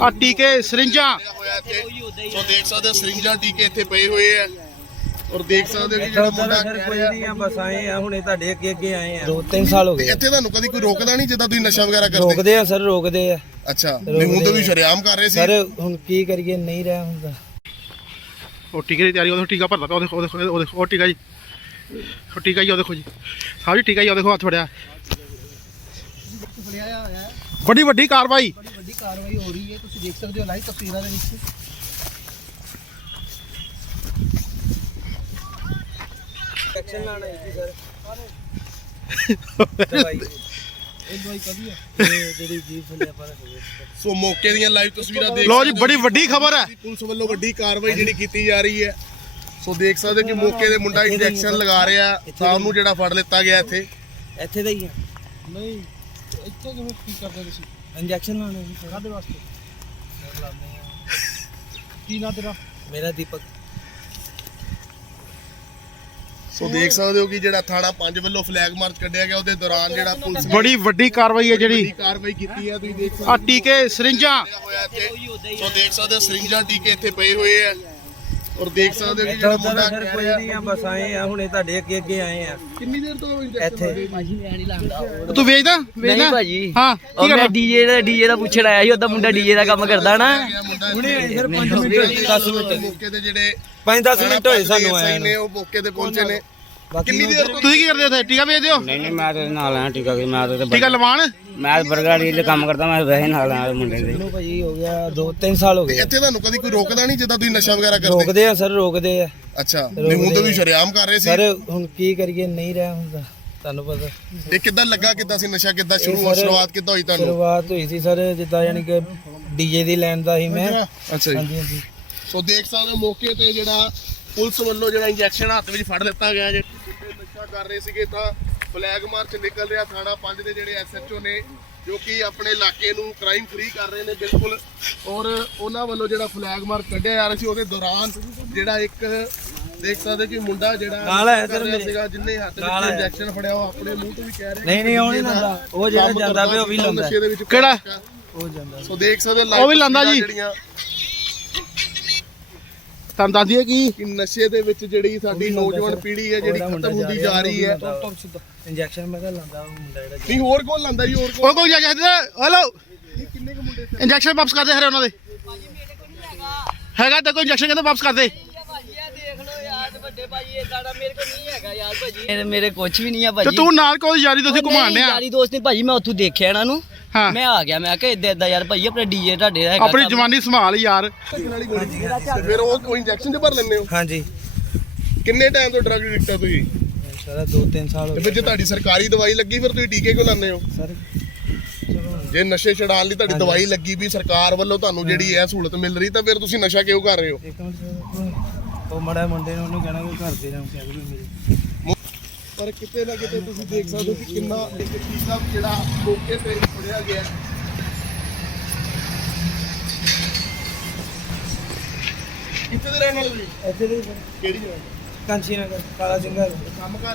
ਆ ਟੀਕੇ ਸਰਿੰਜਾਂ। ਸੋ ਦੇਖ ਸਕਦੇ ਹੋ ਸਰਿੰਜਾਂ ਟੀਕੇ ਇੱਥੇ ਪਏ ਹੋਏ ਆ। ਔਰ ਦੇਖ ਸਕਦੇ ਹੋ ਕਿ ਜਿਹੜਾ ਮੁੰਡਾ ਕਹਿ ਰਿਹਾ ਨਹੀਂ ਆ ਬਸ ਆਏ ਆ ਹੁਣੇ ਤੁਹਾਡੇ ਅੱਗੇ ਅੱਗੇ ਆਏ ਆ। ਦੋ ਤਿੰਨ ਸਾਲ ਹੋ ਗਏ ਇੱਥੇ ਤੁਹਾਨੂੰ ਕਦੀ ਕੋਈ ਰੋਕਦਾ ਨਹੀਂ ਜਿੱਦਾਂ ਤੁਸੀਂ ਨਸ਼ਾ ਵਗੈਰਾ ਕਰਦੇ? ਰੋਕਦੇ ਆ ਸਰ ਰੋਕਦੇ ਆ। ਅੱਛਾ ਨਹੀਂ ਹੁਣ ਤਾਂ ਤੁਸੀਂ ਸ਼ਰੇਆਮ ਕਰ ਰਹੇ ਸੀ? ਸਰ ਹੁਣ ਕੀ ਕਰੀਏ ਨਹੀਂ ਰਿਹਾ ਹੁੰਦਾ। ਉਹ ਟੀਕੇ ਦੀ ਤਿਆਰੀ ਉਹਦੇ ਟੀਕਾ ਭਰਦਾ ਪਿਆ ਉਹਦੇ ਉਹਦੇ ਉਹਦੇ- ਉਹਦੇ ਉਹ ਟੀਕਾ ਜੀ। ਉਹ ਟੀਕਾ ਜੀ ਉਹ ਦੇਖੋ ਜੀ। ਸਾਹਿਬ ਜੀ ਟੀਕਾ ਜੀ ਉਹ ਦੇਖੋ ਹੱਥ ਫੜਿਆ। ਵੱਡੀ ਵੱਡੀ ਕਾਰਵਾਈ। ਵੱਡੀ ਕਾਰਵਾਈ ਹੋ ਰਹੀ ਹੈ ਤੁਸੀਂ ਦੇਖ ਸਕਦੇ ਹੋ ਲਾਈਵ ਤਸਵੀਰਾਂ ਦੇ ਵਿੱਚ। ਐਕਸ਼ਨ ਲਾਣਾ ਜੀ ਸਰ ਦਵਾਈ ਇਹ ਦਵਾਈ ਕਦੀ ਆ? ਜਿਹੜੀ ਜੀਭ ਥੱਲੇ ਆਪਾਂ ਰੱਖਦੇ ਸੋ ਮੌਕੇ ਦੀਆਂ ਲਾਈਵ ਤਸਵੀਰਾਂ ਦੇਖ ਲੋ ਜੀ ਸਕਦੇ ਹੋ। ਬੜੀ ਵੱਡੀ ਖਬਰ ਹੈ। ਪੁਲਿਸ ਵੱਲੋਂ ਵੱਡੀ ਕਾਰਵਾਈ ਜਿਹੜੀ ਕੀਤੀ ਜਾ ਰਹੀ ਹੈ। ਸੋ ਦੇਖ ਸਕਦੇ ਹੋ ਕਿ ਮੌਕੇ ਦੇ ਮੁੰਡਾ ਇੰਜੈਕਸ਼ਨ ਲਗਾ ਰਿਹਾ ਤਾਂ ਉਹਨੂੰ ਜਿਹੜਾ ਫੜ ਲਿੱਤਾ ਗਿਆ ਇੱਥੇ। ਇੱਥੇ ਦਾ ਹੀ ਆ। ਨਹੀਂ ਇੱਥੇ ਕਿਵੇਂ ਕੀ ਕਰਦੇ ਤੁਸੀਂ? ਇੰਜੈਕਸ਼ਨ ਲਾਣਾ ਜੀ ਸਰ ਕਾਦੇ ਵਾਸਤੇ? ਕੀ ਨਾ ਤੇਰਾ? ਮੇਰਾ ਦੀਪਕ। ਸੋ ਦੇਖ ਸਕਦੇ ਹੋ ਕਿ ਜਿਹੜਾ ਥਾਣਾ 5 ਵੱਲੋਂ ਫਲੈਗ ਮਾਰਚ ਕੱਢਿਆ ਗਿਆ ਉਹਦੇ ਦੌਰਾਨ ਜਿਹੜਾ ਪੁਲਿਸ ਨੇ ਬੜੀ ਵੱਡੀ ਕਾਰਵਾਈ ਹੈ ਜਿਹੜੀ। ਵੱਡੀ ਕਾਰਵਾਈ ਕੀਤੀ ਹੈ ਤੁਸੀਂ ਦੇਖ ਸਕਦੇ ਆ ਟੀਕੇ ਸਰਿੰਜਾਂ। ਹੋਇਆ ਇੱਥੇ। ਸੋ ਦੇਖ ਸਕਦੇ ਹੋ ਸਰਿੰਜਾਂ ਟੀਕੇ ਇੱਥੇ ਪਏ ਹੋਏ ਆ। ਔਰ ਦੇਖ ਸਕਦੇ ਹੋ ਕਿ ਜਿਹੜਾ ਮੁੰਡਾ ਸਰ ਕੋਈ ਨਹੀਂ ਆ ਬਸ ਆਏ ਆ ਹੁਣੇ ਤੁਹਾਡੇ ਅੱਗੇ ਅੱਗੇ ਆਏ ਆ। ਕਿੰਨੀ ਦੇਰ ਤੋਂ ਇੱਥੇ ਨਹੀਂ ਤੂੰ ਵੇਚਦਾ? ਵੇਚਦਾ? ਨਹੀਂ ਭਾਜੀ। ਹਾਂ ਉਹ ਕੀ ਮੈਂ ਡੀਜੇ ਦਾ ਡੀਜੇ ਦਾ ਪੁੱਛਣ ਆਇਆ ਸੀ ਉਹਦਾ ਮੁੰਡਾ ਡੀਜੇ ਦਾ ਕੰਮ ਕਰਦਾ ਨਾ। ਹੁਣੇ ਸਰ 5 ਮਿੰਟ 10 ਮਿੰਟ। ਮੌਕੇ ਤੇ ਜਿਹੜੇ 5-10 ਮਿੰਟ ਹੋਏ ਸਾਨੂੰ ਆਏ ਨੇ। ਉਹ ਮੌਕੇ ਤੇ ਪਹੁੰਚੇ ਨੇ। ਕਿੰਨੀ ਦੇਰ ਤੋਂ ਤੁਸੀਂ ਕੀ ਕਰਦੇ ਉੱਥੇ ਟੀਕਾ ਵੇਚਦੇ ਹੋ? ਨਹੀਂ ਨਹੀਂ ਮੈਂ ਤੇ ਨਾਲ ਆ ਟੀਕਾ ਕੀ ਮੈਂ ਤੇ ਟੀਕਾ ਲਵਾਣ ਮੈਂ ਬਰਗਰ ਦੇ ਕੰਮ ਕਰਦਾ ਮੈਂ ਵੈਸੇ ਨਾਲ ਆ ਮੁੰਡੇ ਦੇ। ਨੂੰ ਭਾਜੀ ਹੋ ਗਿਆ 2-3 ਸਾਲ ਹੋ ਗਏ। ਇੱਥੇ ਤੁਹਾਨੂੰ ਕਦੀ ਕੋਈ ਰੋਕਦਾ ਨਹੀਂ ਜਿੱਦਾਂ ਤੁਸੀਂ ਨਸ਼ਾ ਵਗੈਰਾ ਕਰਦੇ? ਰੋਕਦੇ ਆ ਸਰ ਰੋਕਦੇ ਆ। ਅੱਛਾ ਨਹੀਂ ਹੁਣ ਤਾਂ ਤੁਸੀਂ ਸ਼ਰੇਆਮ ਕਰ ਰਹੇ ਸੀ। ਸਰ ਹੁਣ ਕੀ ਕਰੀਏ ਨਹੀਂ ਰਿਹਾ ਹੁੰਦਾ ਤੁਹਾਨੂੰ ਪਤਾ। ਇਹ ਕਿੱਦਾਂ ਲੱਗਾ ਕਿੱਦਾਂ ਸੀ ਨਸ਼ਾ ਕਿੱਦਾਂ ਸ਼ੁਰੂ ਸ਼ੁਰੂਆਤ ਕਿੱਦਾਂ ਹੋਈ ਤੁਹਾਨੂੰ? ਸ਼ੁਰੂਆਤ ਹੋਈ ਸੀ ਸਰ ਜਿੱਦਾਂ ਯਾਨੀ ਕਿ ਡੀਜੇ ਦੀ ਲੈਣ ਦਾ ਸੀ ਮੈਂ। ਅੱਛਾ ਜੀ। ਹਾਂਜੀ ਹਾਂਜੀ। ਸੋ ਦੇਖ ਸਕਦੇ ਹੋ ਮੌਕੇ ਤੇ ਜਿਹੜਾ ਪੁਲਿਸ ਵੱਲੋਂ ਜਿਹੜਾ ਇੰਜੈਕਸ਼ਨ ਹੱਥ ਵਿੱਚ ਫੜ ਲਿੱਤਾ ਗਿਆ ਜੇ ਨਸ਼ਾ ਕਰ ਰਹੇ ਸੀਗੇ ਤਾਂ ਫਲੈਗ ਮਾਰਚ ਨਿਕਲ ਰਿਹਾ ਥਾਣਾ 5 ਦੇ ਜਿਹੜੇ ਐਸਐਚਓ ਨੇ ਜੋ ਕਿ ਆਪਣੇ ਇਲਾਕੇ ਨੂੰ ਕ੍ਰਾਈਮ ਫ੍ਰੀ ਕਰ ਰਹੇ ਨੇ ਬਿਲਕੁਲ ਔਰ ਉਹਨਾਂ ਵੱਲੋਂ ਜਿਹੜਾ ਫਲੈਗ ਮਾਰਚ ਕੱਢਿਆ ਜਾ ਰਿਹਾ ਸੀ ਉਹਦੇ ਦੌਰਾਨ ਜਿਹੜਾ ਇੱਕ ਦੇਖ ਸਕਦੇ ਕਿ ਮੁੰਡਾ ਜਿਹੜਾ ਨਾਲ ਕਰ ਸਰ ਮੇਰੇ। ਸੀਗਾ ਜਿੰਨੇ ਹੱਥ ਵਿੱਚ। ਇੰਜੈਕਸ਼ਨ ਫੜਿਆ ਉਹ ਆਪਣੇ ਮੂੰਹ ਤੋਂ ਵੀ ਕਹਿ ਰਿਹਾ ਨਹੀਂ ਨਹੀਂ ਉਹ ਨਹੀਂ ਉਹ ਜਿਹੜਾ ਜਾਂਦਾ ਪਿਆ ਉਹ ਵੀ ਸੀ, ਲਾਉਂਦਾ ਨਸ਼ੇ ਦੇ ਵਿੱਚ ਕਿਹੜਾ? ਉਹ ਜਾਂਦਾ ਸੋ ਦੇਖ ਸਕਦੇ ਹੋ ਉਹ ਵੀ live ਜੀ। ਤੁਹਾਨੂੰ ਦੱਸ ਦਈਏ ਕਿ ਕਿ ਨਸ਼ੇ ਦੇ ਵਿੱਚ ਜਿਹੜੀ ਸਾਡੀ ਨੌਜਵਾਨ ਪੀੜ੍ਹੀ ਹੈ ਜਿਹੜੀ ਖਤਮ ਹੁੰਦੀ ਜਾ ਰਹੀ ਹੈ। ਇੰਜੈਕਸ਼ਨ ਮੈਂ ਕਿਹਾ ਲਾਉਂਦਾ ਉਹ ਮੁੰਡਾ ਜਿਹੜਾ ਨਹੀਂ ਹੋਰ ਕੌਣ ਲਾਂਦਾ ਜੀ ਹੋਰ ਉਹ ਕੋਈ ਜਾ ਕੇ ਹਲੋ। ਇੰਜੈਕਸ਼ਨ ਵਾਪਸ ਕਰਦੇ ਹਰੇ ਉਹਨਾਂ ਦੇ। ਹੈਗਾ ਤਾਂ ਕੋਈ ਇੰਜੈਕਸ਼ਨ ਕਹਿੰਦੇ ਵਾਪਸ ਕਰਦੇ। ਮੇਰੇ ਮੇਰੇ ਕੁਝ ਵੀ ਨਹੀਂ ਆ ਤੇ ਭਾਜੀ। ਤੂੰ ਨਾਲ ਕੋਈ ਯਾਰੀ ਤੁਸੀਂ ਉਹ ਘੁਮਾਣ ਆ? ਯਾਰੀ ਦੋਸਤ ਨੇ ਭਾਜੀ ਮੈਂ ਉੱਥੋਂ ਦੇਖਿਆ ਇਹਨਾਂ ਨੂੰ। ਹਾਂ। ਮੈਂ ਆ ਗਿਆ ਮੈਂ ਕਿਹਾ ਇਦਾਂ ਇਦਾਂ ਯਾਰ ਭਾਜੀ ਆਪਣੇ ਡੀਜੇ ਤੁਹਾਡੇ ਦਾ ਹੈਗਾ ਆਪਣੀ ਕੰਮ। ਜਵਾਨੀ ਸੰਭਾਲ ਯਾਰ। ਤੇ ਫਿਰ ਉਹ ਉਹ ਇੰਜੈਕਸ਼ਨ ਚ ਭਰ ਲੈਂਦੇ ਹੋ? ਹਾਂਜੀ। ਕਿੰਨੇ ਟਾਈਮ ਤੋਂ ਡਰਗ ਐਡਿਕਟ ਹੈ ਤੁਸੀਂ? ਸਾਰਾ 2-3 ਸਾਲ ਹੋ ਤੇ ਫਿਰ ਜੇ ਤੁਹਾਡੀ ਸਰਕਾਰੀ ਦਵਾਈ ਲੱਗੀ ਫਿਰ ਤੁਸੀਂ ਟੀਕੇ ਕਿਉਂ ਲਾਉਂਦੇ ਹੋ? ਸਰ ਜੇ ਨਸ਼ੇ ਛਡਾਉਣ ਲਈ ਤੁਹਾਡੀ ਦਵਾਈ ਲੱਗੀ ਵੀ ਸਰਕਾਰ ਵੱਲੋਂ ਤੁਹਾਨੂੰ ਜਿਹੜੀ ਇਹ ਸਹੂਲਤ ਮਿਲ ਰਹੀ ਤਾਂ ਫਿਰ ਤੁਸੀਂ ਨਸ਼ਾ ਕਿਉਂ ਕਰ ਰਹੇ ਹੋ? ਇੱਕ ਮਿੰਟ sir, ਉਹ ਮੜਾ ਮੁੰਡੇ ਨੇ ਉਹਨੂੰ ਕਹਿਣਾ ਕੋਈ ਘਰ ਦੇ ਨਾਲ ਕਹਿ ਦਿਓ ਮੇਰੇ ਪਰ ਕਿਤੇ ਨਾ ਕਿਤੇ ਤੁਸੀਂ ਦੇਖ ਸਕਦੇ ਹੋ ਕਿ ਕਿੰਨਾ ਇੱਕ ਚੀਜ਼ਾ ਜਿਹੜਾ ਮੌਕੇ ਤੇ ਫੜਿਆ ਗਿਆ ਹੈ। ਕਿੱਥੇ ਦੇ ਰਹਿਣ ਵਾਲੇ ਜੀ? ਇੱਥੇ ਦੇ ਕਿਹੜੀ ਜਗ੍ਹਾ? ਕਾਂਚੀ ਨਗਰ ਕਾਲਾ ਸਿੰਘਾ ਕੰਮ ਕਰ